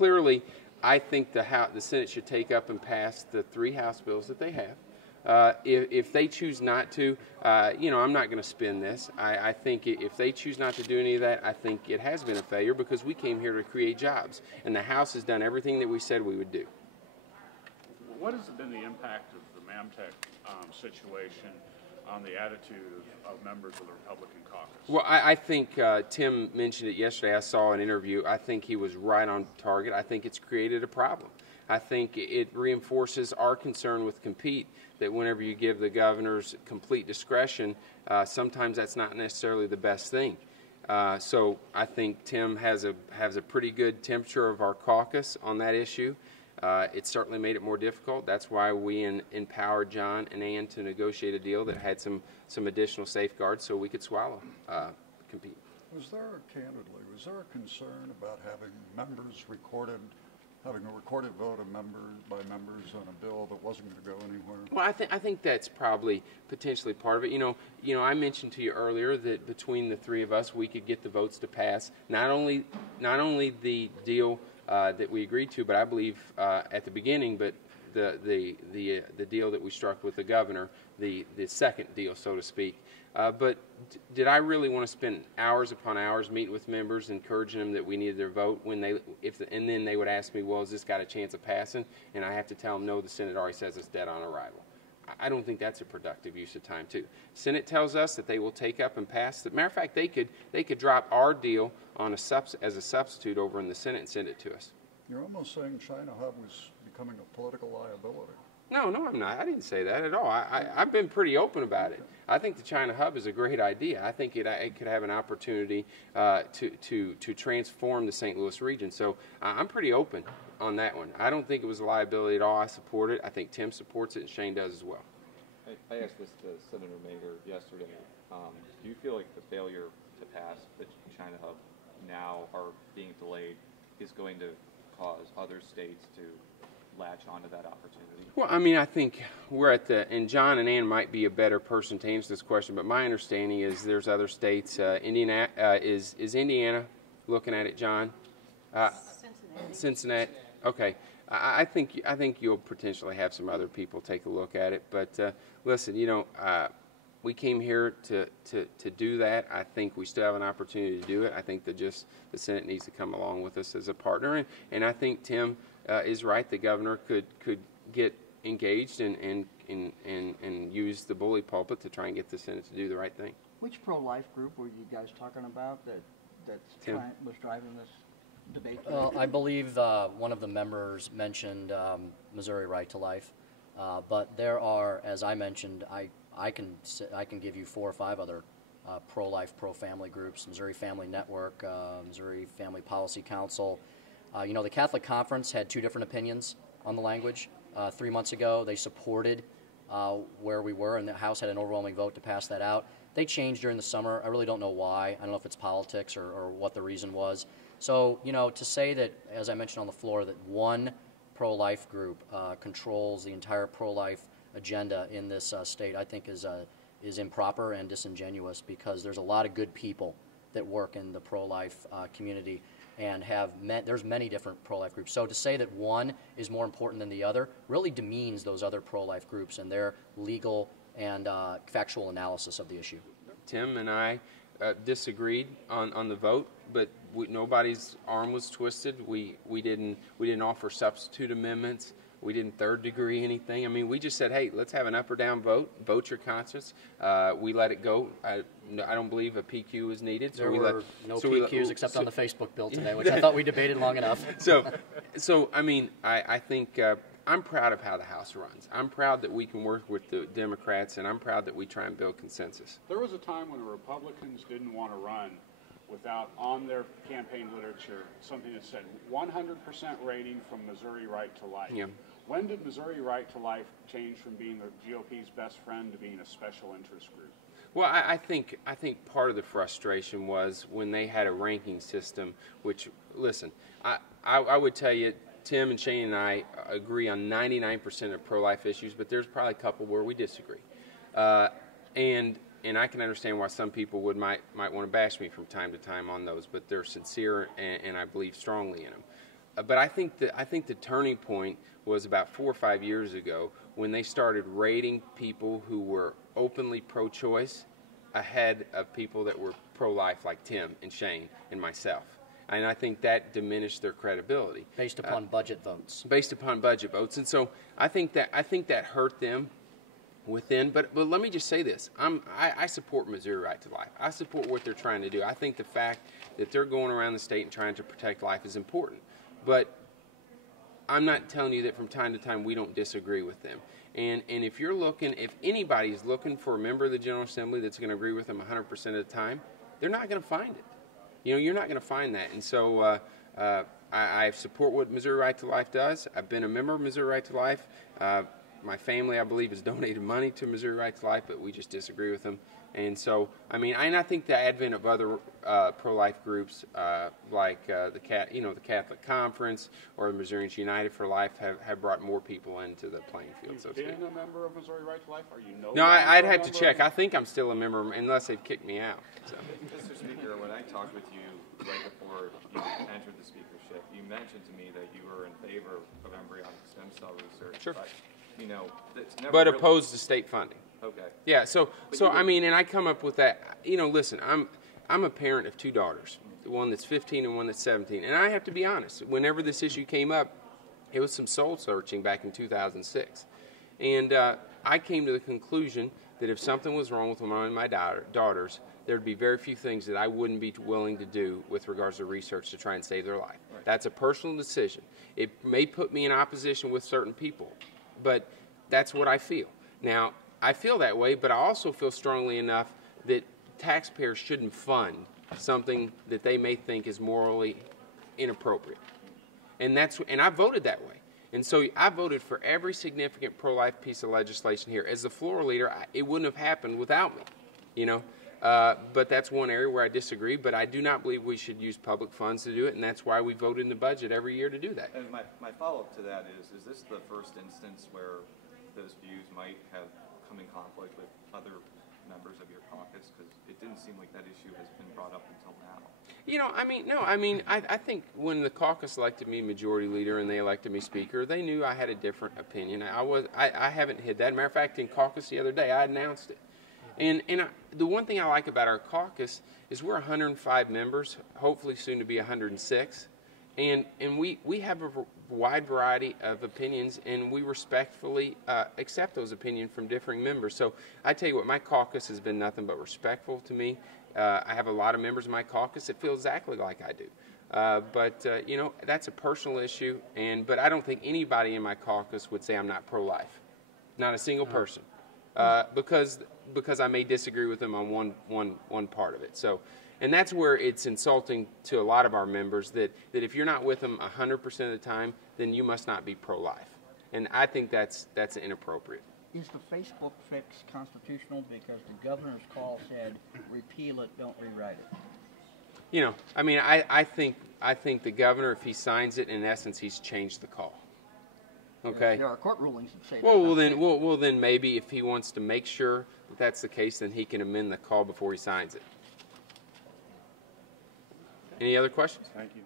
clearly, I think the Senate should take up and pass the 3 House bills that they have. If they choose not to, I'm not going to spin this. I think if they choose not to do any of that, I think it has been a failure because we came here to create jobs, and the House has done everything that we said we would do. What has been the impact of the Mamtech situation on the attitude of members of the Republican caucus? Well, I think Tim mentioned it yesterday. I saw an interview. I think he was right on target. I think it's created a problem. I think it reinforces our concern with compete, that whenever you give the governors complete discretion, sometimes that's not necessarily the best thing. So I think Tim has a pretty good temperature of our caucus on that issue. It certainly made it more difficult. That's why we empowered John and Ann to negotiate a deal that had some additional safeguards so we could swallow compete. Was there a concern about having members having a recorded vote of members on a bill that wasn't going to go anywhere? Well, I think that's probably potentially part of it. You know, I mentioned to you earlier that between the 3 of us, we could get the votes to pass not only the deal that we agreed to, but I believe at the beginning, but the deal that we struck with the governor, the second deal, so to speak. But did I really want to spend hours upon hours meeting with members, encouraging them that we needed their vote and then they would ask me, well, has this got a chance of passing? And I have to tell them, no, the Senate already says it's dead on arrival. I don't think that's a productive use of time, too. Senate tells us that they will take up and pass. As a matter of fact, they could drop our deal on as a substitute over in the Senate and send it to us. You're almost saying China Hub was becoming a political liability. No, I'm not. I didn't say that at all. I've been pretty open about it. I think the China Hub is a great idea. I think it could have an opportunity to transform the St. Louis region. So I'm pretty open on that one. I don't think it was a liability at all. I support it. I think Tim supports it, and Shane does as well. I asked this to Senator Mager yesterday. Do you feel like the failure to pass the China Hub now or being delayed is going to cause other states to latch onto that opportunity? Well, I mean, I think we're and John and Ann might be a better person to answer this question, but my understanding is there's other states. Indiana, is Indiana looking at it, John? Cincinnati. Okay. I think you'll potentially have some other people take a look at it. But listen, we came here to do that. I think we still have an opportunity to do it. I think that just the Senate needs to come along with us as a partner, and I think Tim is right. The governor could get engaged and use the bully pulpit to try and get the Senate to do the right thing. Which pro-life group were you guys talking about that was driving this debate? Well, I believe one of the members mentioned Missouri Right to Life, but there are, as I mentioned, I can give you 4 or 5 other pro-life, pro-family groups: Missouri Family Network, Missouri Family Policy Council. The Catholic Conference had 2 different opinions on the language. 3 months ago, they supported where we were, and the House had an overwhelming vote to pass that out. They changed during the summer. I really don't know why. I don't know if it's politics or what the reason was. So, to say that, as I mentioned on the floor, that one pro-life group controls the entire pro-life agenda in this state, I think is improper and disingenuous, because there's a lot of good people that work in the pro-life community and there's many different pro-life groups. So to say that one is more important than the other really demeans those other pro-life groups and their legal and factual analysis of the issue. Tim and I disagreed on the vote, but nobody's arm was twisted. We didn't offer substitute amendments. We didn't third degree anything. I mean, we just said, hey, let's have an up or down vote. Vote your conscience. We let it go. I don't believe a PQ is needed. There were no PQs except on the Facebook bill today, which I thought we debated long enough. So I mean, I think I'm proud of how the House runs. I'm proud that we can work with the Democrats, and I'm proud that we try and build consensus. There was a time when the Republicans didn't want to run without on their campaign literature something that said 100% rating from Missouri Right to Life. Yeah. When did Missouri Right to Life change from being the GOP's best friend to being a special interest group? Well, I think part of the frustration was when they had a ranking system, which, listen, I would tell you, Tim and Shane and I agree on 99% of pro-life issues, but there's probably a couple where we disagree. And I can understand why some people might want to bash me from time to time on those, but they're sincere and I believe strongly in them. but I think the turning point was about 4 or 5 years ago when they started rating people who were openly pro-choice ahead of people that were pro-life, like Tim and Shane and myself. And I think that diminished their credibility. Based upon budget votes. Based upon budget votes. And so I think that hurt them within. But let me just say this. I support Missouri Right to Life. I support what they're trying to do. I think the fact that they're going around the state and trying to protect life is important. But I'm not telling you that from time to time we don't disagree with them. And if anybody's looking for a member of the General Assembly that's going to agree with them 100% of the time, they're not going to find it. You're not going to find that. And so I support what Missouri Right to Life does. I've been a member of Missouri Right to Life. My family, I believe, has donated money to Missouri Right to Life, but we just disagree with them. And so, I think the advent of other pro-life groups like the Catholic Conference or Missourians United for Life have brought more people into the playing field. You've so to speak. been a member of Missouri Right to Life? Are you no? No, I'd have to check. I think I'm still a member unless they've kicked me out. So. Mr. Speaker, when I talked with you right before you entered the speakership, you mentioned to me that you were in favor of embryonic stem cell research. Sure. But, that's never But really... opposed to state funding. Okay. Yeah, so and I come up with that. Listen, I'm a parent of 2 daughters, one that's 15 and one that's 17, and I have to be honest. Whenever this issue came up, it was some soul searching back in 2006, and I came to the conclusion that if something was wrong with one of my daughters, there'd be very few things that I wouldn't be willing to do with regards to research to try and save their life. Right. That's a personal decision. It may put me in opposition with certain people, but that's what I feel. Now, I feel that way, but I also feel strongly enough that taxpayers shouldn't fund something that they may think is morally inappropriate. And I voted that way. And so I voted for every significant pro-life piece of legislation here. As the floor leader, it wouldn't have happened without me, But that's one area where I disagree. But I do not believe we should use public funds to do it, and that's why we voted in the budget every year to do that. And my follow-up to that is this the first instance where those views might have come in conflict with other members of your caucus? Because it didn't seem like that issue has been brought up until now. I think when the caucus elected me majority leader and they elected me speaker, they knew I had a different opinion. I haven't hid that. Matter of fact, in caucus the other day, I announced it. And the one thing I like about our caucus is we're 105 members, hopefully soon to be 106. And we have a wide variety of opinions, and we respectfully accept those opinions from differing members. So I tell you what, my caucus has been nothing but respectful to me. I have a lot of members of my caucus that feel exactly like I do. But that's a personal issue, but I don't think anybody in my caucus would say I'm not pro-life. Not a single person. Because I may disagree with them on one part of it. So, and that's where it's insulting to a lot of our members that if you're not with them 100% of the time, then you must not be pro-life. And I think that's inappropriate. Is the Facebook fix constitutional? Because the governor's call said, repeal it, don't rewrite it. I think the governor, if he signs it, in essence, he's changed the call. Okay. There are court rulings that say that. Well, then maybe if he wants to make sure that that's the case, then he can amend the call before he signs it. Any other questions? Thank you.